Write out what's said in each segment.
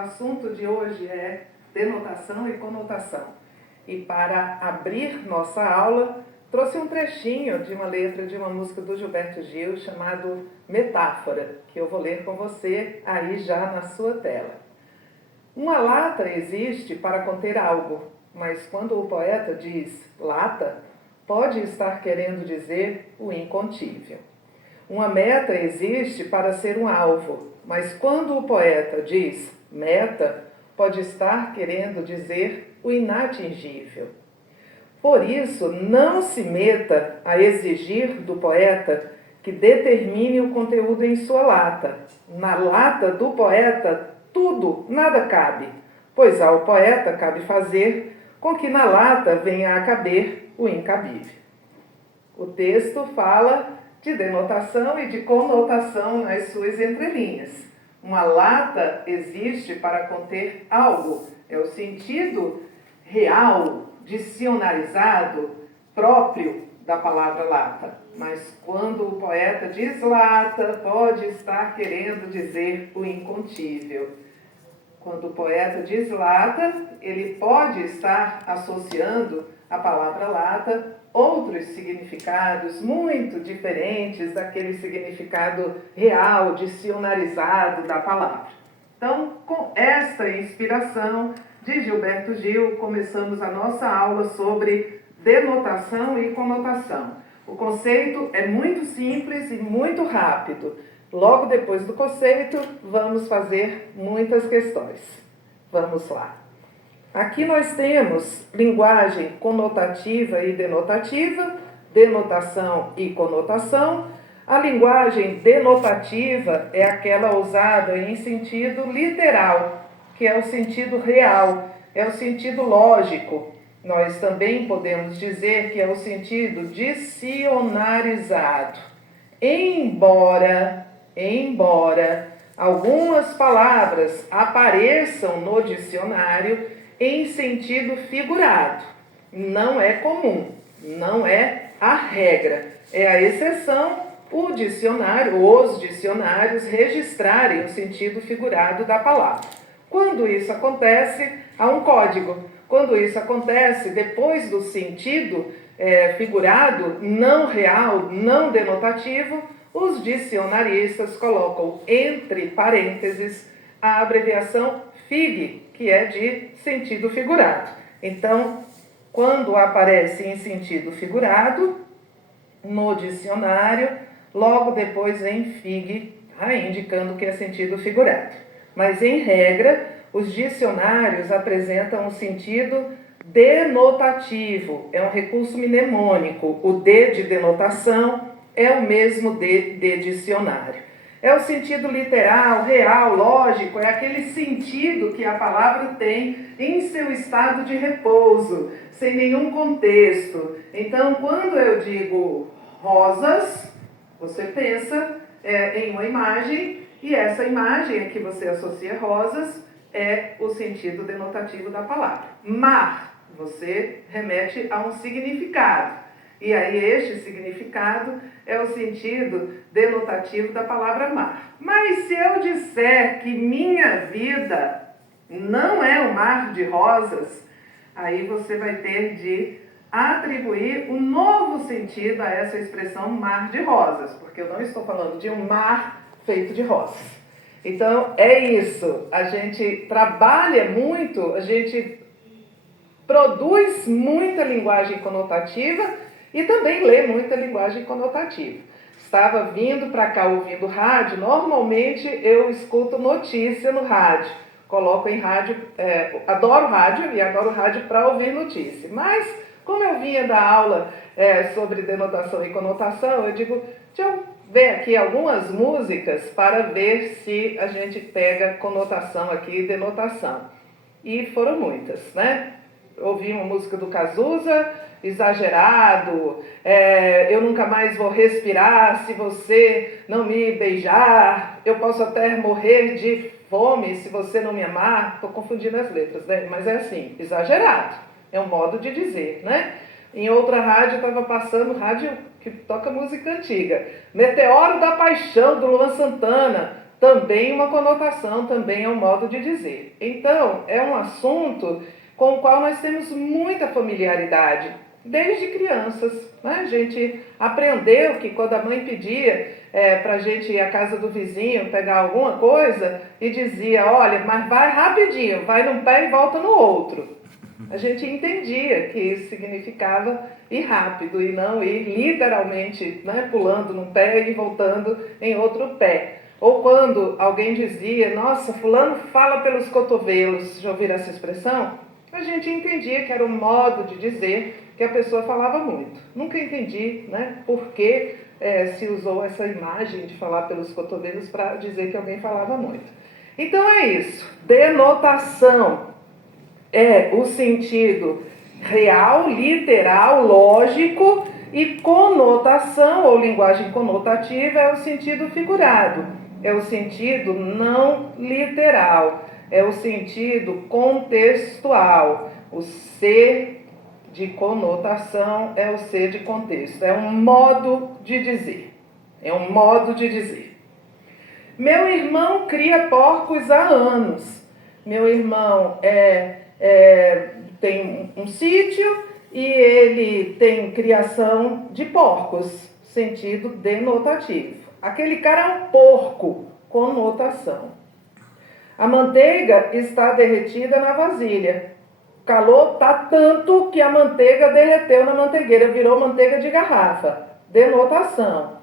assunto de hoje é denotação e conotação. E para abrir nossa aula, trouxe um trechinho de uma letra de uma música do Gilberto Gil chamado Metáfora, que eu vou ler com você aí já na sua tela. Uma lata existe para conter algo, mas quando o poeta diz lata, pode estar querendo dizer o incontível. Uma meta existe para ser um alvo, mas quando o poeta diz meta, pode estar querendo dizer o inatingível. Por isso, não se meta a exigir do poeta que determine o conteúdo em sua lata. Na lata do poeta, tudo, nada cabe, pois ao poeta cabe fazer com que na lata venha a caber o incabível. O texto fala de denotação e de conotação nas suas entrelinhas. Uma lata existe para conter algo, é o sentido real, dicionarizado, próprio da palavra lata. Mas quando o poeta diz lata, pode estar querendo dizer o incontível. Quando o poeta diz lata, ele pode estar associando a palavra lata outros significados muito diferentes daquele significado real, dicionarizado da palavra. Então, com esta inspiração de Gilberto Gil, começamos a nossa aula sobre denotação e conotação. O conceito é muito simples e muito rápido. Logo depois do conceito, vamos fazer muitas questões. Vamos lá. Aqui nós temos linguagem conotativa e denotativa, denotação e conotação. A linguagem denotativa é aquela usada em sentido literal, que é o sentido real, é o sentido lógico. Nós também podemos dizer que é o sentido dicionarizado. Embora algumas palavras apareçam no dicionário em sentido figurado. Não é comum, não é a regra, é a exceção os dicionários registrarem o sentido figurado da palavra. Quando isso acontece, há um código. Quando isso acontece, depois do sentido figurado, não real, não denotativo, os dicionaristas colocam entre parênteses a abreviação FIG, que é de sentido figurado. Então, quando aparece em sentido figurado, no dicionário, logo depois vem FIG, indicando que é sentido figurado. Mas, em regra, os dicionários apresentam um sentido denotativo, é um recurso mnemônico. O D de denotação é o mesmo D de dicionário. É o sentido literal, real, lógico, é aquele sentido que a palavra tem em seu estado de repouso, sem nenhum contexto. Então, quando eu digo rosas, você pensa em uma imagem, e essa imagem a que você associa rosas é o sentido denotativo da palavra. Mar, você remete a um significado. E aí este significado é o sentido denotativo da palavra mar. Mas se eu disser que minha vida não é um mar de rosas, aí você vai ter de atribuir um novo sentido a essa expressão mar de rosas, porque eu não estou falando de um mar feito de rosas. Então é isso, a gente trabalha muito, a gente produz muita linguagem conotativa e também lê muita linguagem conotativa. Estava vindo para cá ouvindo rádio, normalmente eu escuto notícia no rádio. Coloco em rádio, adoro rádio e adoro rádio para ouvir notícia. Mas, como eu vinha da aula sobre denotação e conotação, eu digo, deixa eu ver aqui algumas músicas para ver se a gente pega conotação aqui e denotação. E foram muitas, né? Ouvi uma música do Cazuza, Exagerado, eu nunca mais vou respirar se você não me beijar, eu posso até morrer de fome se você não me amar. Estou confundindo as letras, né? Mas é assim, exagerado, é um modo de dizer, né? Em outra rádio estava passando, rádio que toca música antiga, Meteoro da Paixão, do Luan Santana, também uma conotação, também é um modo de dizer. Então, é um assunto com o qual nós temos muita familiaridade, desde crianças. Né? A gente aprendeu que quando a mãe pedia para a gente ir à casa do vizinho pegar alguma coisa e dizia, olha, mas vai rapidinho, vai num pé e volta no outro. A gente entendia que isso significava ir rápido e não ir literalmente, né, pulando num pé e voltando em outro pé. Ou quando alguém dizia, nossa, fulano fala pelos cotovelos, já ouviram essa expressão? A gente entendia que era um modo de dizer que a pessoa falava muito. Nunca entendi, né, por que se usou essa imagem de falar pelos cotovelos para dizer que alguém falava muito. Então é isso, denotação é o sentido real, literal, lógico, e conotação, ou linguagem conotativa, é o sentido figurado, é o sentido não literal, é o sentido contextual. O ser de conotação é o ser de contexto, é um modo de dizer, é um modo de dizer. Meu irmão cria porcos há anos. Meu irmão tem um sítio e ele tem criação de porcos, sentido denotativo. Aquele cara é um porco, conotação. A manteiga está derretida na vasilha. O calor está tanto que a manteiga derreteu na manteigueira, virou manteiga de garrafa. Denotação.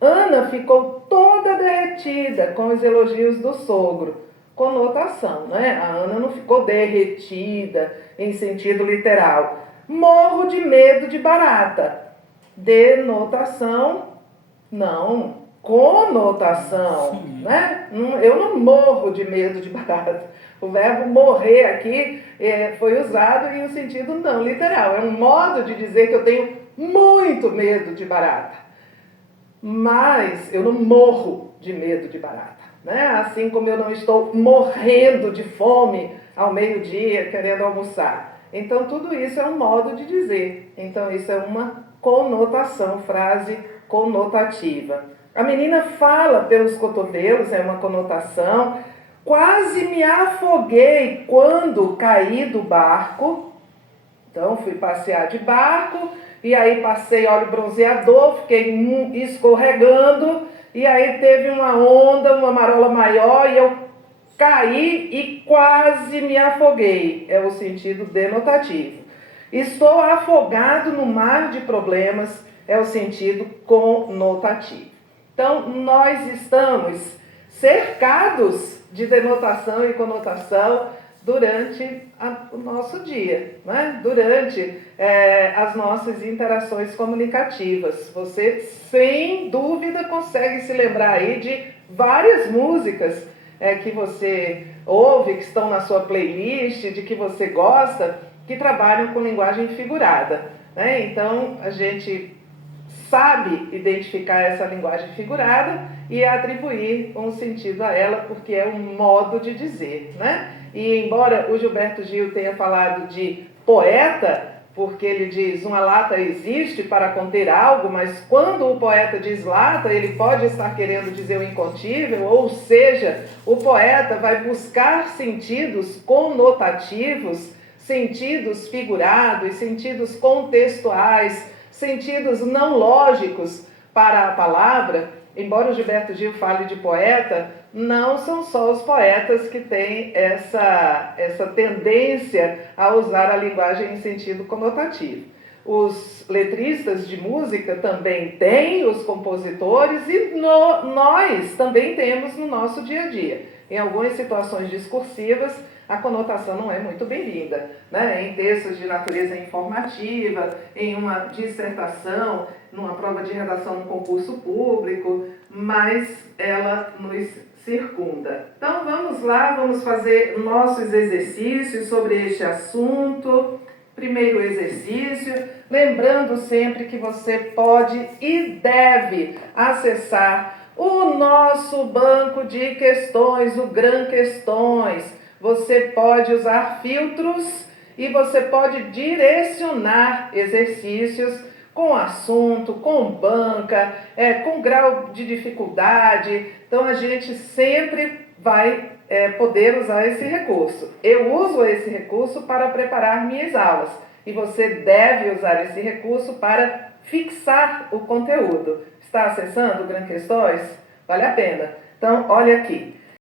Ana ficou toda derretida com os elogios do sogro. Conotação, né? A Ana não ficou derretida em sentido literal. Morro de medo de barata. Denotação, não. Conotação, né? Eu não morro de medo de barata. O verbo morrer aqui foi usado em um sentido não literal. É um modo de dizer que eu tenho muito medo de barata. Mas eu não morro de medo de barata. Né? Assim como eu não estou morrendo de fome ao meio-dia querendo almoçar. Então tudo isso é um modo de dizer. Então isso é uma conotação, frase conotativa. A menina fala pelos cotovelos, é uma conotação. Quase me afoguei quando caí do barco. Então fui passear de barco e aí passei óleo bronzeador, fiquei escorregando. E aí teve uma onda, uma marola maior, e eu caí e quase me afoguei. É o sentido denotativo. Estou afogado no mar de problemas, é o sentido conotativo. Então, nós estamos cercados de denotação e conotação durante o nosso dia, né? Durante as nossas interações comunicativas. Você, sem dúvida, consegue se lembrar aí de várias músicas que você ouve, que estão na sua playlist, de que você gosta, que trabalham com linguagem figurada, né? Então, a gente sabe identificar essa linguagem figurada e atribuir um sentido a ela, porque é um modo de dizer, né? E embora o Gilberto Gil tenha falado de poeta, porque ele diz uma lata existe para conter algo, mas quando o poeta diz lata, ele pode estar querendo dizer o incontível, ou seja, o poeta vai buscar sentidos conotativos, sentidos figurados, sentidos contextuais, sentidos não lógicos para a palavra. Embora o Gilberto Gil fale de poeta, não são só os poetas que têm essa tendência a usar a linguagem em sentido conotativo. Os letristas de música também têm, os compositores, e nós também temos no nosso dia a dia. Em algumas situações discursivas, a conotação não é muito bem-vinda, né? Em textos de natureza informativa, em uma dissertação, numa prova de redação no concurso público, mas ela nos circunda. Então vamos lá, vamos fazer nossos exercícios sobre este assunto. Primeiro exercício, lembrando sempre que você pode e deve acessar o nosso banco de questões, o Gran Questões. Você pode usar filtros e você pode direcionar exercícios com assunto, com banca, com grau de dificuldade. Então a gente sempre vai poder usar esse recurso. Eu uso esse recurso para preparar minhas aulas e você deve usar esse recurso para fixar o conteúdo. Está acessando o Gran Questões? Vale a pena. Então, olha aqui.